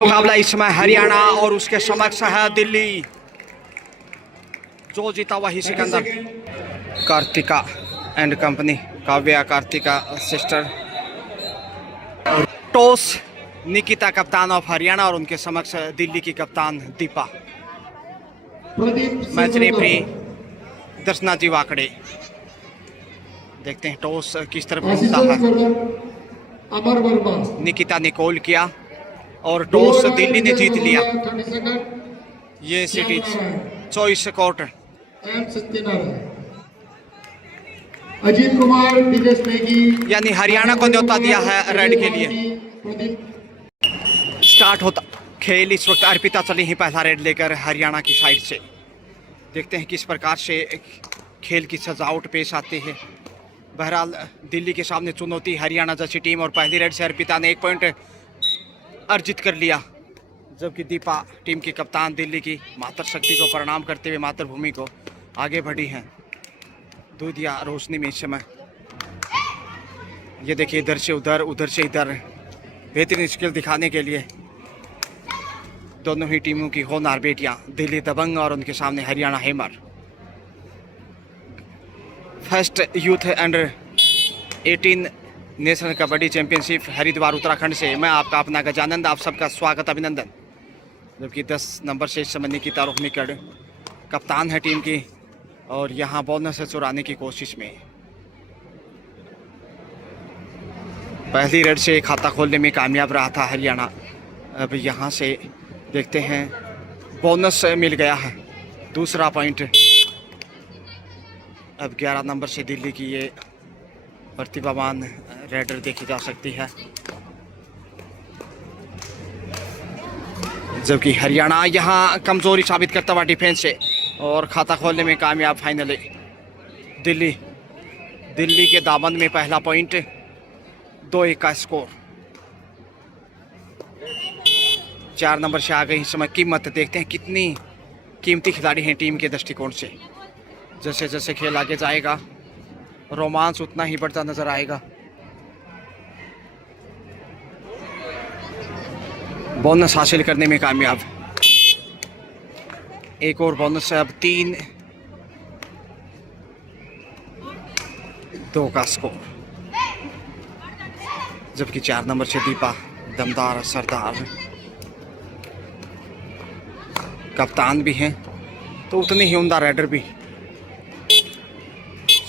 मुकाबला इस समय हरियाणा और उसके समक्ष है दिल्ली। जो जीता वही Sikandar. Kartika and company, Kavya Kartika sister. Toss Nikita कप्तान ऑफ हरियाणा और उनके समक्ष दिल्ली की कप्तान दीपा। Match referee Darshana ji Wakade. देखते हैं टॉस किस तरफ घूमता है। निकिता ने कॉल किया और टॉस दिल्ली ने जीत लिया। ये cities choice court. Ajit Kumar यानी हरियाणा को न्योता दिया है रेड के लिए। स्टार्ट होता खेल इस वक्त। अर्पिता चली ही पहला रेड लेकर हरियाणा की साइड से। देखते हैं किस प्रकार से खेल की सजावट पेश आती है। बहरहाल दिल्ली के सामने चुनौती हरियाणा जैसी टीम, और पहली रेड से अर्पिता ने 1 पॉइंट अर्जित कर लिया, जबकि दीपा टीम की कप्तान दिल्ली की मातृशक्ति को प्रणाम करते हुए मातृभूमि को आगे बढ़ी हैं। दूध या रोशनी में इस समय ये देखिए, इधर से उधर उधर से इधर बेहतरीन स्किल दिखाने के लिए दोनों ही टीमों की होनहार बेटियां, दिल्ली दबंग और उनके सामने Haryana hammer. First youth under 18 national kabaddi championship Haridwar Uttarakhand से मैं आपका अपना गजानंद, आप सबका स्वागत अभिनंदन। जबकि 10 नंबर से इस समय निकिता रोहनीकड़ कप्तान है टीम की, और यहाँ बोनस से चुराने की कोशिश में। पहली रेड से खाता खोलने में कामयाब रहा था हरियाणा। अब यहाँ से देखते हैं, बोनस मिल गया है, दूसरा पॉइंट। अब 11 नंबर से दिल्ली की ये प्रतिभावान रेडर देखी जा सकती है, जबकि हरियाणा यहाँ कमजोरी साबित करता हुआ डिफेंस से और खाता खोलने में कामयाब। फाइनली दिल्ली के दामन में पहला पॉइंट, 2-1 का स्कोर। 4 नंबर से आ गई इस समय कीमत। देखते हैं कितनी कीमती खिलाड़ी हैं टीम के दृष्टिकोण से। जैसे जैसे खेल आगे जाएगा रोमांस उतना ही बढ़ता नजर आएगा। बोनस हासिल करने में कामयाब। एक और बोनस है। अब 3-2 का स्कोर, जबकि 4 नंबर से दीपा दमदार सरदार कप्तान भी हैं, तो उतने ही उम्दा रेडर भी।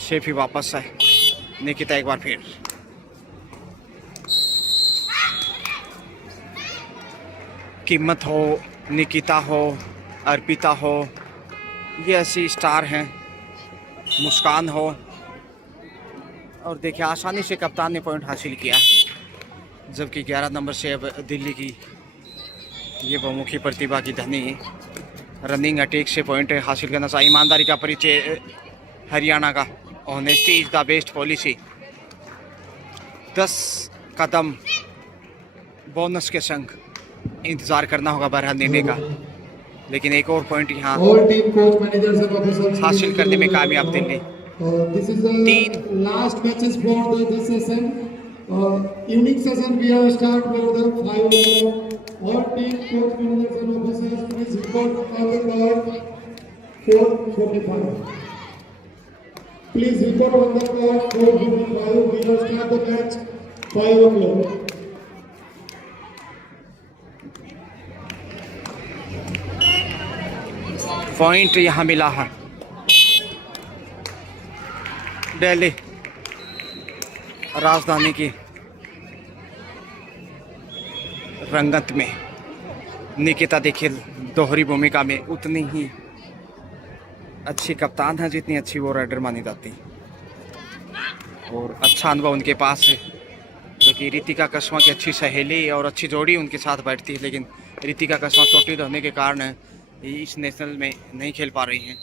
शेफ ही वापस है। निकिता एक बार फिर। कीमत हो, निकिता हो, अर्पिता हो, ये ऐसी स्टार हैं। मुस्कान हो, और देखिए आसानी से कप्तान ने पॉइंट हासिल किया, जबकि 11 नंबर से अब दिल्ली की ये बहुमुखी प्रतिभा की धनी रनिंग अटैक से पॉइंट हासिल करना चाहिए। ईमानदारी का परिचय हरियाणा का। Honesty is the best policy. 10 Kadam bonus के संग इंतजार करना होगा बहरहाल निर्णय का, लेकिन एक और पॉइंट यहाँ हासिल करने में कामयाब Delhi. 3 last matches for this session. Evening session we have start with 5 all team coach managers and officers please report on the clock 4:45. Please report on the clock 4:45. We will start the match 5 o'clock. Point यहाँ मिला है दिल्ली राजधानी की रंगत में। निकिता देखिए दोहरी भूमिका में उतनी ही अच्छी कप्तान है जितनी अच्छी वो राइडर मानी जाती, और अच्छा अनुभव उनके पास है। जो कि रितिका कस्मा की अच्छी सहेली और अच्छी जोड़ी उनके साथ बैठती है, लेकिन रितिका कस्मा चोटिल होने के कारण इस नेशनल में नहीं खेल पा रही हैं।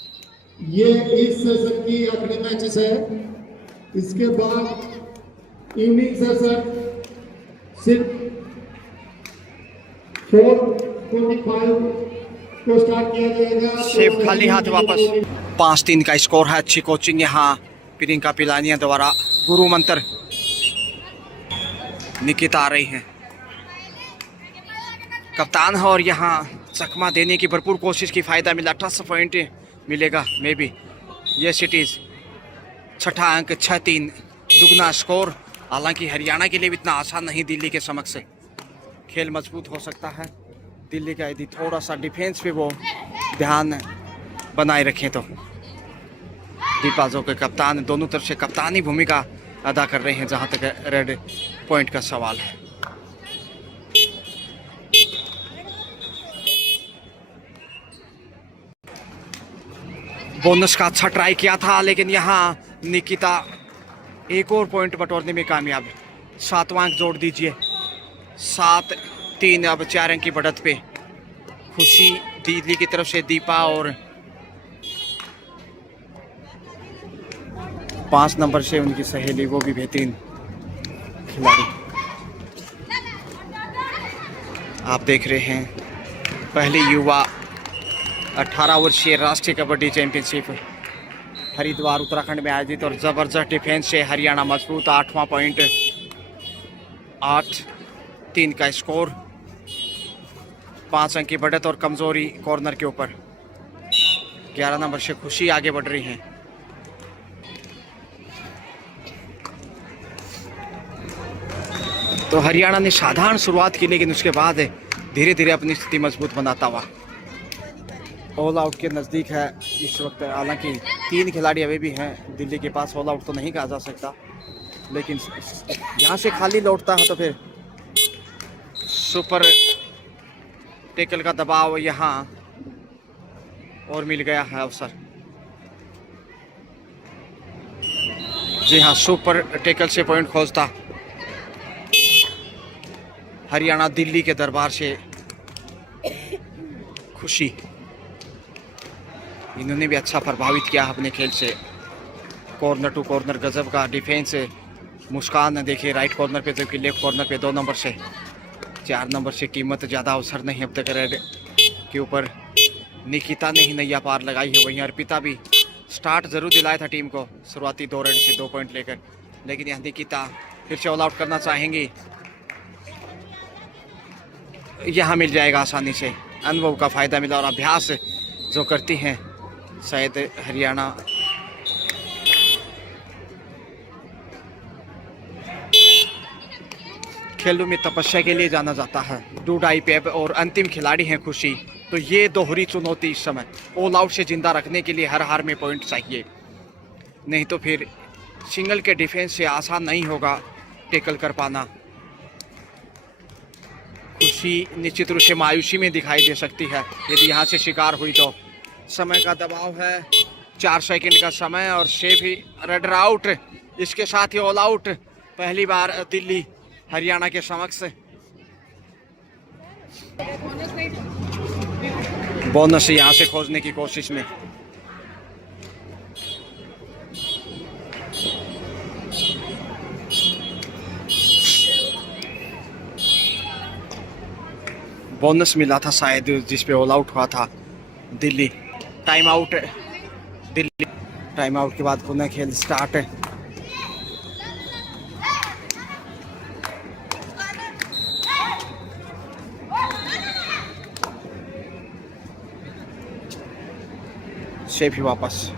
ये इस सेशन की आखिरी मैचेस है। इसके बाद इवनिंग सेशन सिर्फ 4:45 को स्टार्ट किया जाएगा। शेफ खाली हाथ वापस। 5-3 का स्कोर है। अच्छी कोचिंग यहाँ प्रियंका पिलानिया द्वारा। गुरु मंत्र निकिता आ रही हैं। कप्तान है और यहाँ चकमा देने की भरपूर कोशिश की, फ़ायदा मिला, 10 पॉइंट मिलेगा may be. Yes it is, छठा अंक 6-3 दुगना स्कोर। हालांकि हरियाणा के लिए भी इतना आसान नहीं दिल्ली के समक्ष से। खेल मजबूत हो सकता है दिल्ली का यदि थोड़ा सा डिफेंस पे वो ध्यान बनाए रखें तो। दीपाजो के कप्तान दोनों तरफ से कप्तानी भूमिका अदा कर रहे हैं जहां तक रेड पॉइंट का सवाल है। बोनस का अच्छा ट्राई किया था लेकिन यहाँ निकिता एक और पॉइंट बटोरने में कामयाब। 7वां अंक जोड़ दीजिए, 7-3। अब 4 अंक की बढ़त पे खुशी दिल्ली की तरफ से दीपा और 5 नंबर से उनकी सहेली, वो भी बेहतरीन खिलाड़ी। आप देख रहे हैं पहली युवा 18 वर्षीय राष्ट्रीय कबड्डी चैंपियनशिप हरिद्वार उत्तराखंड में आयोजित, और जबरदस्त डिफेंस से हरियाणा मजबूत। 8वां पॉइंट, 8-3 का स्कोर। 5 अंक की बढ़त और कमजोरी कॉर्नर के ऊपर। 11 नंबर से खुशी आगे बढ़ रही हैं। तो हरियाणा ने साधारण शुरुआत की लेकिन उसके बाद धीरे धीरे अपनी स्थिति मजबूत बनाता हुआ ऑल आउट के नज़दीक है इस वक्त। हालांकि 3 खिलाड़ी अभी भी हैं दिल्ली के पास, ऑल आउट तो नहीं कहा जा सकता, लेकिन यहाँ से खाली लौटता है तो फिर सुपर टेकल का दबाव यहाँ और मिल गया है अवसर। जी हाँ, सुपर टेकल से पॉइंट खोजता हरियाणा दिल्ली के दरबार से खुशी। इन्होंने भी अच्छा प्रभावित किया अपने खेल से। कॉर्नर टू कॉर्नर गजब का डिफेंस। मुस्कान देखिए राइट कॉर्नर पे, जबकि लेफ्ट कॉर्नर पे 2 नंबर से। 4 नंबर से कीमत ज़्यादा अवसर नहीं अब तक रेड के ऊपर। निकिता ने ही नैया पार लगाई है। वहीं अर्पिता भी स्टार्ट जरूर दिलाया था टीम को शुरुआती 2 रेड से 2 पॉइंट लेकर, लेकिन यहाँ निकिता फिर से ऑल आउट करना चाहेंगी। यहाँ मिल जाएगा आसानी से। अनुभव का फ़ायदा मिला और अभ्यास जो करती हैं शायद हरियाणा। खेलों में तपस्या के लिए जाना जाता है डूडाई पे, और अंतिम खिलाड़ी हैं खुशी। तो ये दोहरी चुनौती इस समय ऑल आउट से जिंदा रखने के लिए हर हार में पॉइंट चाहिए, नहीं तो फिर सिंगल के डिफेंस से आसान नहीं होगा टेकल कर पाना। खुशी निश्चित रूप से मायूसी में दिखाई दे सकती है यदि यहाँ से शिकार हुई तो। समय का दबाव है, 4 सेकंड का समय और शेफ ही रेडर आउट। इसके साथ ही ऑल आउट पहली बार दिल्ली हरियाणा के समक्ष। बोनस यहाँ से खोजने की कोशिश में। बोनस मिला था शायद जिस पे ऑल आउट हुआ था Delhi. Time out Delhi. Time out के बाद पुनः खेल स्टार्ट। शेफ ही वापस।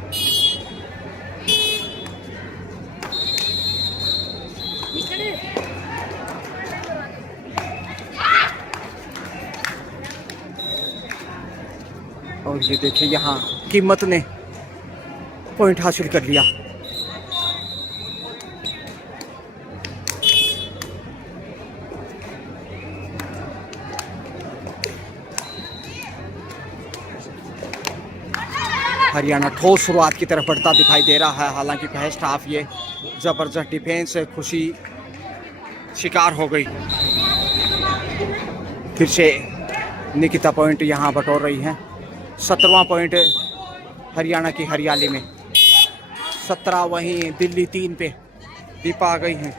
और ये देखिए यहाँ कीमत ने पॉइंट हासिल कर लिया। हरियाणा ठोस शुरुआत की तरफ बढ़ता दिखाई दे रहा है। हालांकि फर्स्ट हाफ ये जबरदस्त डिफेंस है, खुशी शिकार हो गई। फिर से निकिता पॉइंट यहाँ बटोर रही हैं। 17वां पॉइंट हरियाणा की हरियाली में। 17 वहीं दिल्ली 3 पे दीपा आ गई हैं।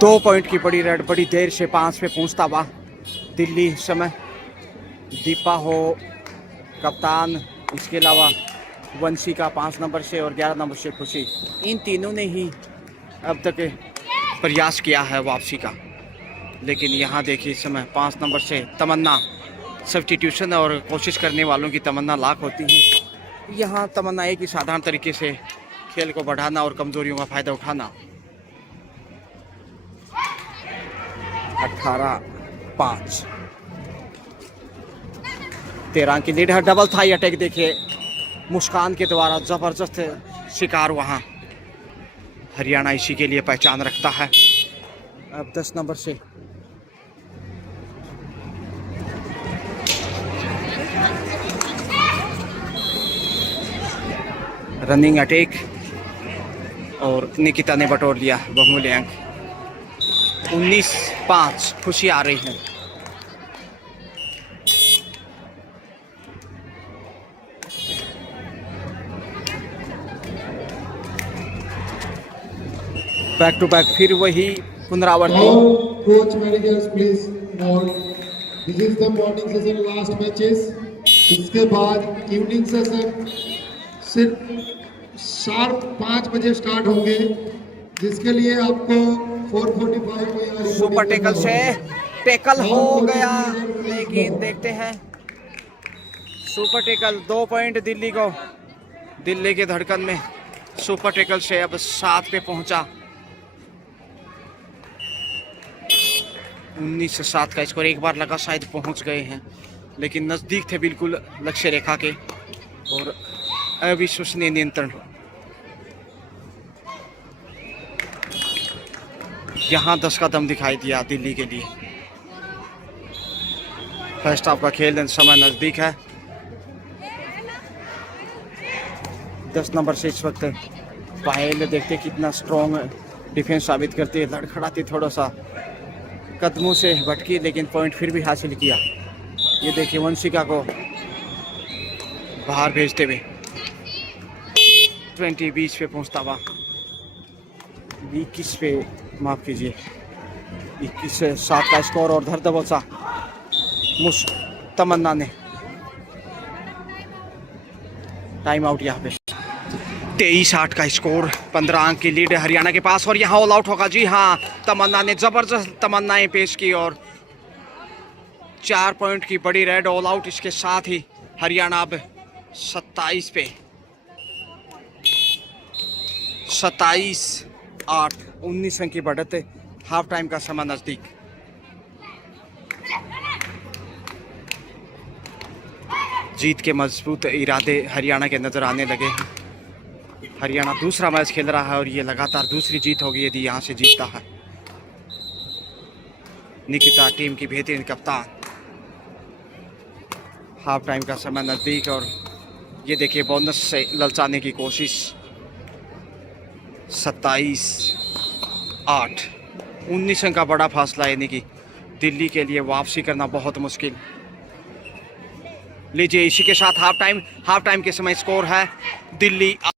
दो पॉइंट की बड़ी रेड बड़ी देर से 5 पे पहुंचता हुआ दिल्ली इस समय दीपा हो कप्तान, इसके अलावा वंशिका 5 नंबर से और 11 नंबर से खुशी, इन तीनों ने ही अब तक प्रयास किया है वापसी का। लेकिन यहाँ देखिए इस समय 5 नंबर से तमन्ना, सब्स्टिट्यूशन और कोशिश करने वालों की तमन्ना लाख होती है। यहाँ तमन्ना एक ही साधारण तरीके से खेल को बढ़ाना और कमजोरियों का फायदा उठाना। 18-5, 13 की लीड है। डबल थाई अटैक देखिए मुस्कान के द्वारा, जबरदस्त शिकार वहाँ हरियाणा इसी के लिए पहचान रखता है। अब 10 नंबर से रनिंग अटैक और निकिता ने बटोर लिया बहुमूल्य अंक। 19-5 खुशी आ रही है। बैक टू बैक फिर वही पुनरावृत्ति। All coach managers please note, this is the morning session last matches. इसके बाद इवनिंग सेशन सिर्फ शार्प 5 बजे स्टार्ट होंगे, जिसके लिए आपको 4:45 में यहाँ सुपर टेकल से टेकल हो गया, लेकिन देखते हैं सुपर टेकल 2 पॉइंट दिल्ली को। दिल्ली के धड़कन में सुपर टेकल से अब 7 पे पहुंचा। 19-7 का स्कोर। एक बार लगा शायद पहुंच गए हैं, लेकिन नज़दीक थे बिल्कुल लक्ष्य रेखा के और अविश्वसनीय नियंत्रण। यहाँ 10 का दम दिखाई दिया दिल्ली के लिए। फर्स्ट हाफ का खेल समय नज़दीक है। 10 नंबर से इस वक्त पायल देखते कितना स्ट्रॉन्ग डिफेंस साबित करती है। लड़खड़ाती थोड़ा सा कदमों से भटकी, लेकिन पॉइंट फिर भी हासिल किया। ये देखिए वंशिका को बाहर भेजते हुए 20 पे पहुंचता हुआ 21 पे, माफ कीजिए 21-7 का स्कोर। और धर सा तमन्ना ने टाइम आउट यहाँ पे। 23-8 का स्कोर, 15 अंक की लीड हरियाणा के पास और यहाँ ऑल आउट होगा। जी हाँ, तमन्ना ने जबरदस्त तमन्नाएं पेश की और 4 पॉइंट की बड़ी रेड ऑल आउट। इसके साथ ही हरियाणा अब 27 पे 27-8, 19 अंक की बढ़त। हाफ टाइम का समय नजदीक। जीत के मजबूत इरादे हरियाणा के नजर आने लगे हैं। हरियाणा दूसरा मैच खेल रहा है और ये लगातार दूसरी जीत होगी यदि यहाँ से जीतता है। निकिता टीम की बेहतरीन कप्तान। हाफ टाइम का समय नज़दीक और ये देखिए बोनस से ललचाने की कोशिश। 27-8, 19 अंक का बड़ा फासला, यानी कि दिल्ली के लिए वापसी करना बहुत मुश्किल। लीजिए इसी के साथ हाफ टाइम के समय स्कोर है दिल्ली